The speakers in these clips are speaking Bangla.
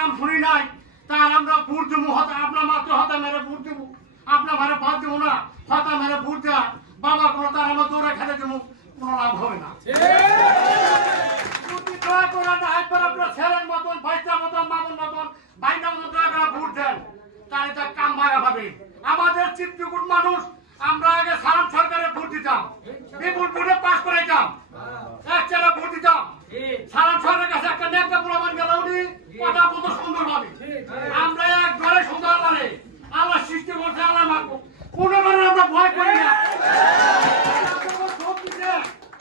নাম শুনি নাই তার আমরা ভোট দেবো আপনার মাত্র হাতা মেরে ভোট দেবো আপনার ঘরে বাদ দেবো না হাতা মেরে ভোট দেওয়া বাবা কোনো তার আমরা দৌড়ে খেতে দেবো কোনো লাভ হবে না আপনার ছেলের মতন ভাইটার মতন মামুর মতন ভাইটার মতন ভোট দেন তাহলে তার কাম ভাগা পাবে আমাদের চিত্রকূট মানুষ আমরা আগে সালাম সরকারে ভোট দিতাম বিপুল ভোটে পাস করাইতাম এক চেরা ভোট দিতাম সালাম সরকারের কাছে একটা নেতা প্রমাণ গেল উনি কথা বলতো সুন্দর ভাবে আমরা এক ঘরে সুন্দর মানে আল্লাহ সৃষ্টি করছে আল্লাহ মারবো কোনো কারণে আমরা ভয় করি না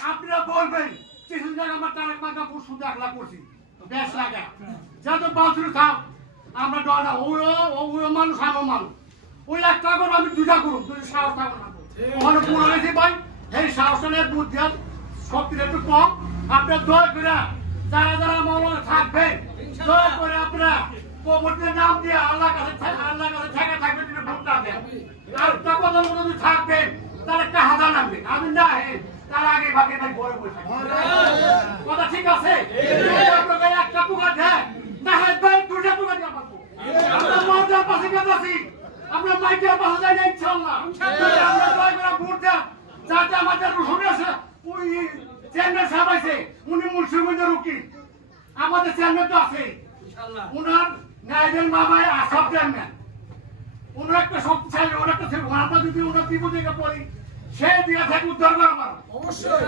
আপনারা বলবেন কিছু জায়গা আমার তারেক মার্কা ভোট শুধু 1 লাখ করছি বেশ লাগে যত বাউসুর থাক আমরা ডর না ওই মানুষ আমার মানুষ ওই 1 টাকা করবো আমি 2টা করুন যদি সাহস থাকবো না ওখানে পুরো গেছি ভাই এই সাহস নিয়ে বুদ্ধি শক্তিটা একটু কম আপনার দয়া করে যারা যারা মৌলানা থাকবেন দয়া করে আপনারা কবরের নাম দিয়ে আল্লাহ কাছে ঠেকা থাকবেন যদি ভোটটা দেন আর টাকা যদি থাকবেন তাহলে একটা হাজার নামবে আমি না তার আগে ভাগে ভাই বড় বসে কথা ঠিক আছে আপনাকে একটা টুকা দেয় না হয় ভাই 2টা টুকা দিয়ে পাবো আমরা মজার পাশে গেছি আমরা মাইকের পাশে যাই না ইনশাআল্লাহ আমরা দয়া করে ভোট দেন যাতে আমাদের রুশনে আছে ওই চেয়ারম্যান সাহেব আছে উনি মুন্সিগঞ্জের উকিল আমাদের চেয়ারম্যান তো আছে ইনশাআল্লাহ উনার নাইজেল মামাই আসাম চেয়ারম্যান উনার একটা শক্তিশালী ওনার একটা ছিল আমরা যদি ওনার বিপদে পড়ি সে দিয়ে থেকে উদ্ধার করবো অবশ্যই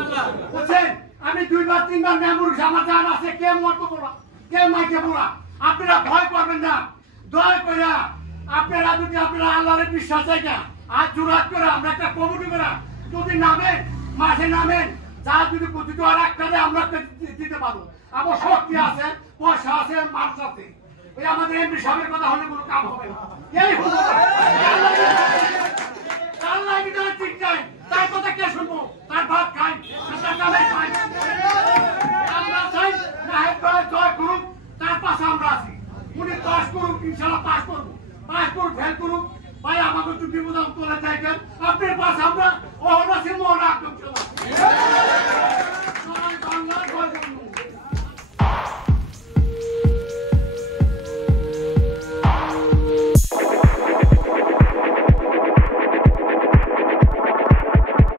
বুঝছেন আমি 2বার 3বার মেমোরি আমার জান আছে কে মরতো বলা কে মাইকে বলা আপনারা ভয় করবেন না দয়া করে আপনারা যদি আপনারা আল্লাহরে বিশ্বাস জায়গা আর জোরাত করে আমরা একটা কমিটি করা যদি নামেন মাঠে নামেন যা যদি প্রতিটি আর একটা আমরা দিতে পারবো আমার শক্তি আছে পয়সা আছে মানুষ আছে ওই আমাদের এমপি সাহেবের কথা হলে কোনো কাম হবে না এই হলো আল্লাহ কি তার ঠিক নাই তার কথা কে শুনবো তার ভাত খাই তার কামাই খাই আমরা চাই নাহেদ ভাই জয় করুক তার পাশে আমরা আছি উনি পাস করুক ইনশাআল্লাহ পাস করবো ফেল করুক ভাই আমাকে একটু বিপদ তোলা চাইছেন আপনার পাশে আমরা ও হলো মোহন